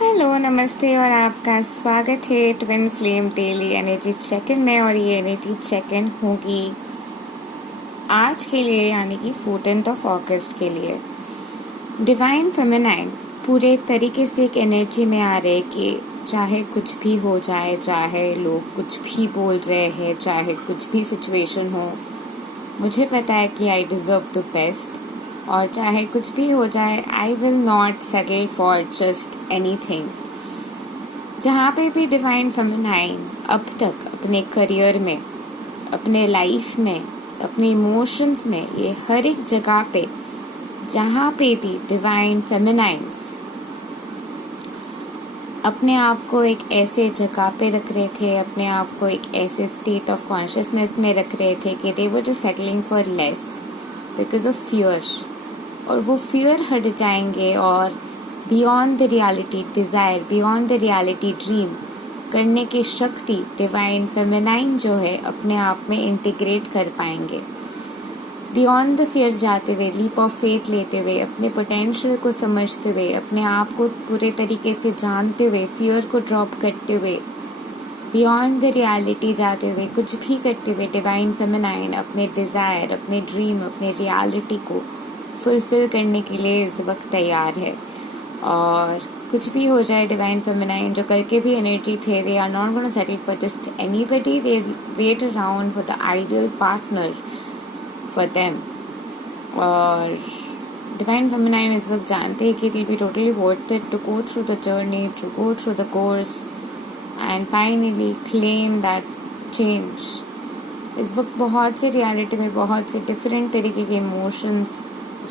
Hello, नमस्ते और आपका स्वागत है twin flame daily energy check in में। और ये एनर्जी चेक इन होगी आज के लिए, यानी कि 14 अगस्त के लिए। डिवाइन फेमिनाइन पूरे तरीके से एक एनर्जी में आ रहे कि चाहे कुछ भी हो जाए, चाहे लोग कुछ भी बोल रहे हैं, चाहे कुछ भी सिचुएशन हो, मुझे पता है कि आई डिजर्व द बेस्ट। और चाहे कुछ भी हो जाए, I will not settle for just anything. जहाँ पे भी डिवाइन फेमिनाइन अब तक अपने करियर में, अपने लाइफ में, अपने इमोशंस में, ये हर एक जगह पे जहाँ पे भी डिवाइन फेमिनाइंस अपने आप को एक ऐसे जगह पे रख रहे थे, अपने आप को एक ऐसे स्टेट ऑफ कॉन्शियसनेस में रख रहे थे कि they were just settling for less because of fear. और वो फियर हट जाएंगे और beyond the reality desire, beyond the reality dream करने की शक्ति डिवाइन फेमिनाइन जो है अपने आप में इंटीग्रेट कर पाएंगे। बियॉन्ड द फियर जाते हुए, लीप ऑफ फेथ लेते हुए, अपने पोटेंशियल को समझते हुए, अपने आप को पूरे तरीके से जानते हुए, फियर को ड्रॉप करते हुए, बियॉन्ड द रियलिटी जाते हुए, कुछ भी करते हुए, डिवाइन फेमिनाइन अपने डिजायर, अपने ड्रीम, अपने रियलिटी को फुलफिल करने के लिए इस वक्त तैयार है। और कुछ भी हो जाए, डिवाइन फेमिनाइन जो कल के भी एनर्जी थे, they are not gonna settle for just anybody, they wait around for the ideal partner for them. और डिवाइन फेमिनाइन इस वक्त जानते हैं कि it will be totally worth it to go through the journey, to go through the course and finally claim that change. इस वक्त बहुत से रियलिटी में बहुत से डिफरेंट तरीके के इमोशंस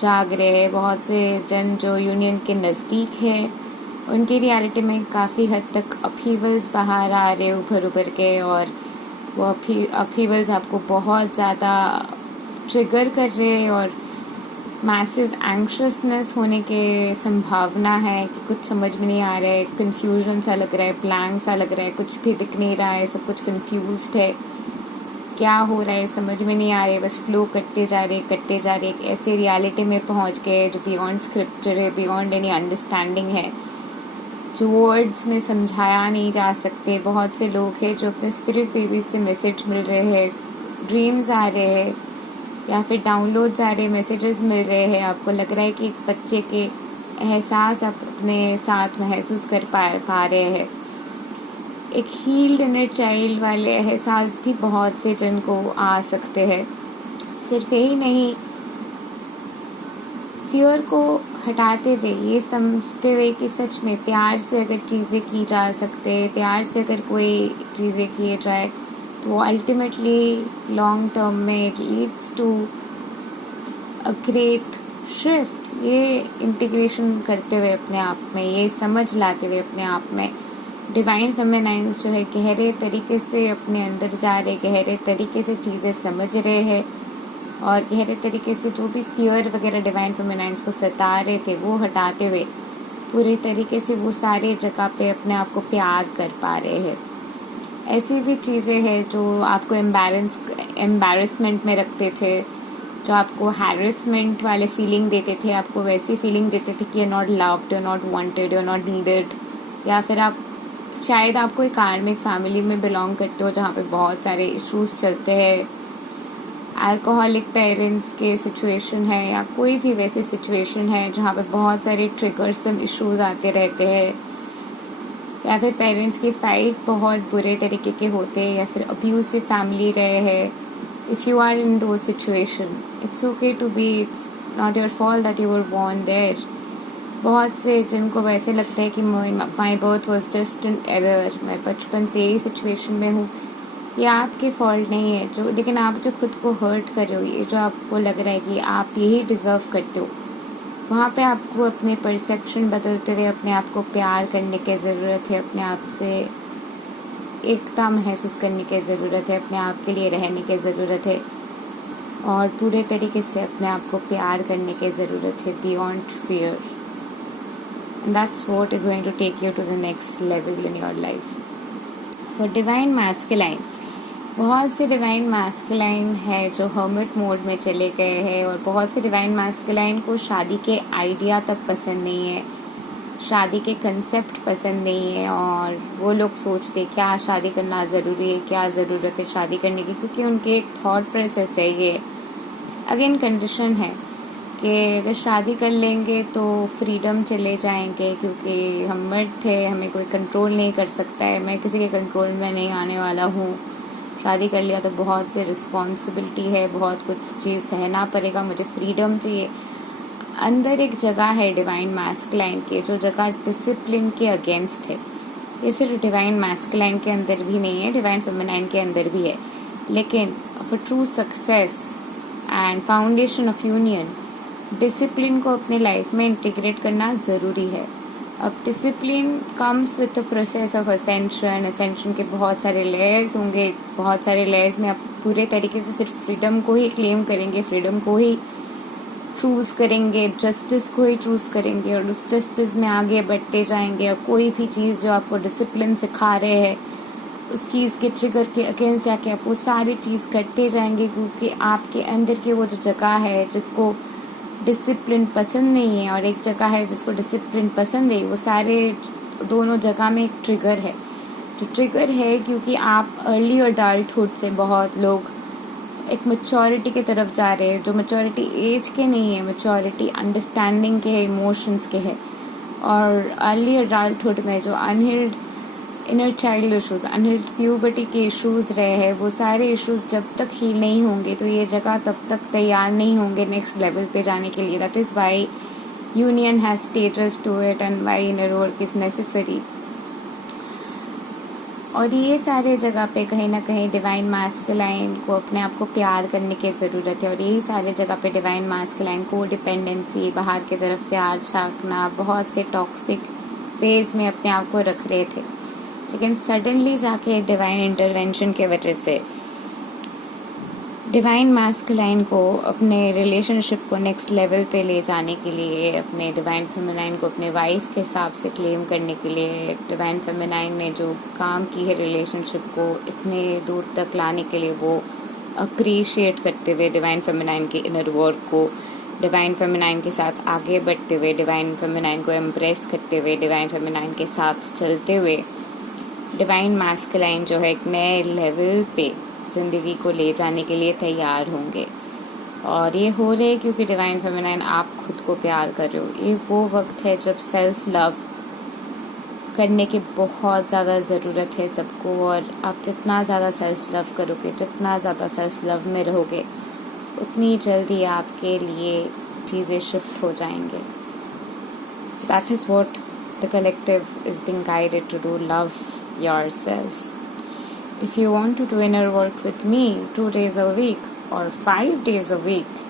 जाग रहे हैं। बहुत से जन जो यूनियन के नज़दीक है, उनकी रियलिटी में काफ़ी हद तक अपहीवल्स बाहर आ रहे उभर के, और वो अपहीवल्स आपको बहुत ज़्यादा ट्रिगर कर रहे हैं और मैसिव एंग्शियसनेस होने के संभावना है कि कुछ समझ में नहीं आ रहा है, कंफ्यूजन सा लग रहा है, ब्लैंक सा लग रहा है, कुछ भी दिख नहीं रहा है, सब कुछ कंफ्यूज्ड है, क्या हो रहा है समझ में नहीं आ रहे, बस फ्लो करते जा रहे एक ऐसे रियलिटी में पहुंच गए जो बियॉन्ड स्क्रिप्चर है, बियॉन्ड एनी अंडरस्टैंडिंग है, जो वर्ड्स में समझाया नहीं जा सकते। बहुत से लोग हैं जो अपने स्पिरिट बेबी से मैसेज मिल रहे हैं, ड्रीम्स आ रहे हैं, या फिर डाउनलोड्स आ रहे हैं, मैसेजेस मिल रहे हैं। आपको लग रहा है कि एक बच्चे के एहसास आप अपने साथ महसूस कर पा रहे हैं। एक हील्ड इनर चाइल्ड वाले एहसास भी बहुत से जन को आ सकते हैं। सिर्फ यही नहीं, फियर को हटाते हुए, ये समझते हुए कि सच में प्यार से अगर चीज़ें की जा सकते, प्यार से अगर कोई चीज़ें किए जाए, तो वो अल्टीमेटली लॉन्ग टर्म में it leads to a great shift. ये इंटीग्रेशन करते हुए अपने आप में, ये समझ लाते हुए अपने आप में, डिवाइन फेमिनाइंस जो है गहरे तरीके से अपने अंदर जा रहे, गहरे तरीके से चीज़ें समझ रहे हैं, और गहरे तरीके से जो भी फियर वगैरह डिवाइन फेमिनाइंस को सता रहे थे वो हटाते हुए पूरे तरीके से वो सारे जगह पे अपने आप को प्यार कर पा रहे हैं। ऐसी भी चीज़ें हैं जो आपको एम्बैरसमेंट में रखते थे, जो आपको हैरेसमेंट वाले फीलिंग देते थे, आपको वैसी फीलिंग देते थे कि you not loved, you not wanted, you not needed, या फिर आप शायद आपको एक कार्मिक फैमिली में बिलोंग करते हो जहाँ पे बहुत सारे इश्यूज चलते हैं, अल्कोहलिक पेरेंट्स के सिचुएशन है, या कोई भी वैसी सिचुएशन है जहाँ पे बहुत सारे ट्रिगर्सम इश्यूज आते रहते हैं, या फिर पेरेंट्स की फाइट बहुत बुरे तरीके के होते हैं, या फिर अब्यूसिव फैमिली रहे हैं। If you are in the situation, it's okay to be, it's not your fault that you were born there. बहुत से जिनको वैसे लगता है कि my birth was just an error, मैं बचपन से यही सिचुएशन में हूँ, ये आपके फॉल्ट नहीं है। जो लेकिन आप जो खुद को हर्ट कर रहे हो, ये जो आपको लग रहा है कि आप यही डिज़र्व करते हो, वहाँ पे आपको अपने परसेप्शन बदलते हुए अपने आप को प्यार करने की ज़रूरत है, अपने आप से एकता महसूस करने की ज़रूरत है, अपने आप के लिए रहने की ज़रूरत है, और पूरे तरीके से अपने आप को प्यार करने की ज़रूरत है, beyond fear. And that's what is going to take you to the next level in your life. For divine masculine, बहुत से डिवाइन मैस्कुलाइन है जो हर्मिट मोड में चले गए हैं, और बहुत से डिवाइन मैस्कुलाइन को शादी के आइडिया तक पसंद नहीं है। शादी के कंसेप्ट पसंद नहीं है और वो लोग सोचते क्या शादी करना ज़रूरी है, क्या ज़रूरत है शादी करने की, क्योंकि उनके एक थॉट प्रोसेस है ये। अगेन कंडीशन है कि अगर शादी कर लेंगे तो फ्रीडम चले जाएंगे, क्योंकि हम मर्द थे, हमें कोई कंट्रोल नहीं कर सकता है, मैं किसी के कंट्रोल में नहीं आने वाला हूँ। शादी कर लिया तो बहुत सी रिस्पॉन्सिबिलिटी है, बहुत कुछ चीज़ सहना पड़ेगा, मुझे फ्रीडम चाहिए। अंदर एक जगह है डिवाइन मैस्कुलाइन के, जो जगह डिसिप्लिन के अगेंस्ट है। ये सिर्फ डिवाइन मैस्कुलाइन के अंदर भी नहीं है, डिवाइन फेमिनाइन के अंदर भी है। लेकिन for true success and foundation of union, discipline को अपने लाइफ में इंटीग्रेट करना ज़रूरी है। अब discipline comes with the process of ascension के बहुत सारे लेयर्स होंगे, बहुत सारे लेयर्स में आप पूरे तरीके से सिर्फ फ्रीडम को ही क्लेम करेंगे, फ्रीडम को ही चूज करेंगे, जस्टिस को ही चूज करेंगे और उस जस्टिस में आगे बढ़ते जाएंगे। और कोई भी चीज़ जो आपको डिसिप्लिन सिखा रहे हैं, उस चीज़ के ट्रिगर के अगेंस्ट जाके आप वो सारी चीज़ करते जाएंगे, क्योंकि आपके अंदर की वो जो जगह है जिसको डिसिप्लिन पसंद नहीं है और एक जगह है जिसको डिसिप्लिन पसंद है, वो सारे दोनों जगह में एक ट्रिगर है। जो ट्रिगर है क्योंकि आप अर्ली अडल्टहुड से बहुत लोग एक मैच्योरिटी की तरफ जा रहे हैं, जो मैच्योरिटी एज के नहीं है, मैच्योरिटी अंडरस्टैंडिंग के है, इमोशंस के है। और अर्ली अडल्टहुड में जो unhealed inner child issues, unhealed puberty के इशूज रहे हैं, वो सारे इशूज जब तक हील नहीं होंगे तो ये जगह तब तक तैयार नहीं होंगे नेक्स्ट लेवल पे जाने के लिए। That is why union has status to it and why inner work is necessary. और ये सारे जगह पे कहीं ना कहीं डिवाइन मैस्कुलाइन को अपने आप को प्यार करने की ज़रूरत है। और यही सारे जगह पे डिवाइन मैस्कुलाइन को डिपेंडेंसी, बाहर की तरफ प्यार झांकना, बहुत से टॉक्सिक फेज में अपने आप को रख रहे थे। लेकिन सडनली जाके डिवाइन इंटरवेंशन के वजह से डिवाइन मैस्कुलाइन को अपने रिलेशनशिप को नेक्स्ट लेवल पे ले जाने के लिए, अपने डिवाइन फेमिनाइन को अपने वाइफ के हिसाब से क्लेम करने के लिए, डिवाइन फेमिनाइन ने जो काम की है रिलेशनशिप को इतने दूर तक लाने के लिए, वो अप्रिशिएट करते हुए डिवाइन फेमिनाइन के इनर वर्क को, डिवाइन फेमिनाइन के साथ आगे बढ़ते हुए, डिवाइन फेमिनाइन को एम्ब्रेस करते हुए, डिवाइन फेमिनाइन के साथ चलते हुए, डिवाइन मैस्कुलाइन जो है एक नए लेवल पे जिंदगी को ले जाने के लिए तैयार होंगे। और ये हो रहे क्योंकि डिवाइन फेमिनाइन आप खुद को प्यार कर रहे हो। ये वो वक्त है जब सेल्फ लव करने की बहुत ज़्यादा ज़रूरत है सबको। और आप जितना ज़्यादा सेल्फ लव करोगे, जितना ज़्यादा सेल्फ लव में रहोगे, उतनी जल्दी आपके लिए चीज़ें शिफ्ट हो जाएंगे। So that is what the collective is being guided to do, love yourself. If you want to do inner work with me 2 days a week or 5 days a week,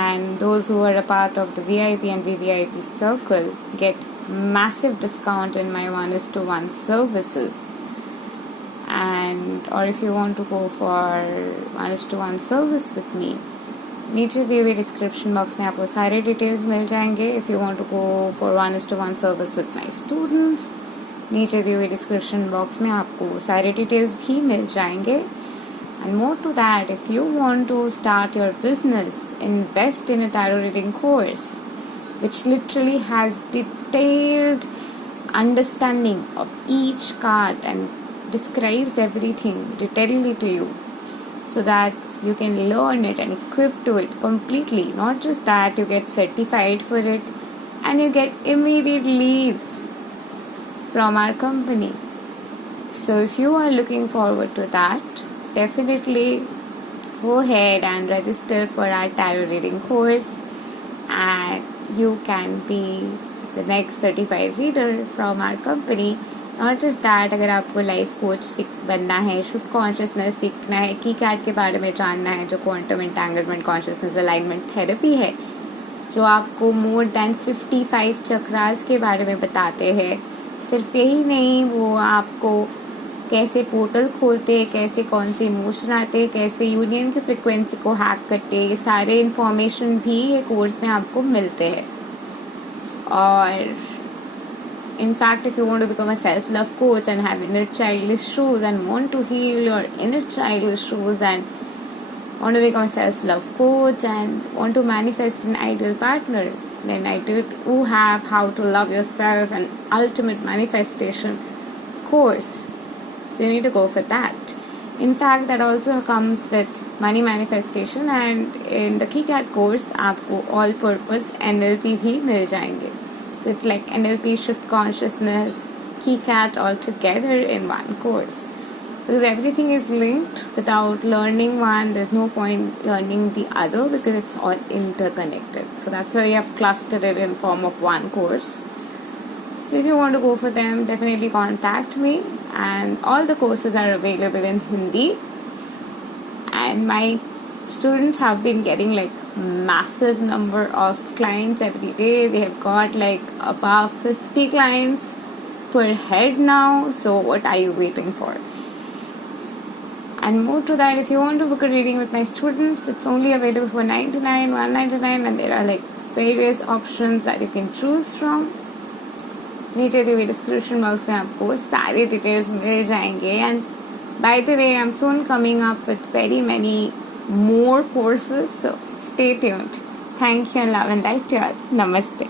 and those who are a part of the VIP and VVIP circle get massive discount in my 1:1 services. And or if you want to go for 1:1 service with me, नीचे दिए हुए description box में आपको सारे details मिल जाएंगे। If you want to go for 1:1 service with my students, नीचे दिए हुए डिस्क्रिप्शन बॉक्स में आपको सारे डिटेल्स भी मिल जाएंगे। And more to that, if you want to start your business, invest in a tarot reading course which literally has detailed understanding of each card and describes everything detailedly to you, so that you can learn it and equip to it completely. Not just that, you get certified for it and you get immediate leads from our company. So if you are looking forward to that, definitely go ahead and register for our tarot reading course, and you can be the next certified reader from our company. Not just that, अगर आपको life coach बनना है, shift consciousness सीखना है, की card के बारे में जानना है, जो quantum entanglement consciousness alignment therapy है, जो आपको मोर देन 55 चक्रास के बारे में बताते हैं। सिर्फ यही नहीं, वो आपको कैसे पोर्टल खोलते हैं, कैसे कौन से इमोशन आते हैं, कैसे यूनियन की फ्रिक्वेंसी को हैक करते हैं, ये सारे इन्फॉर्मेशन भी ये कोर्स में आपको मिलते हैं। और in fact, if you want to become a self-love coach and have inner child issues and want to heal your inner child issues and want to become a self-love coach and want to manifest an ideal partner, then I do have How to Love Yourself and Ultimate Manifestation course. So you need to go for that. In fact, that also comes with money manifestation, and in the KeyCat course आपको all purpose NLP भी मिल जाएंगे. So it's like NLP, shift consciousness, KeyCat all together in one course. Because everything is linked. Without learning one, there's no point learning the other because it's all interconnected. So that's why you have clustered it in form of one course. So if you want to go for them, definitely contact me. And all the courses are available in Hindi. And my students have been getting like massive number of clients every day. They have got like above 50 clients per head now. So what are you waiting for? And more to that, if you want to book a reading with my students, it's only available for $99, $199, and there are like various options that you can choose from. नीचे दी हुई description box में आपको सारे details मिल जाएंगे. And by the way, I am soon coming up with very many more courses, so stay tuned. Thank you and love and light to you all. Namaste.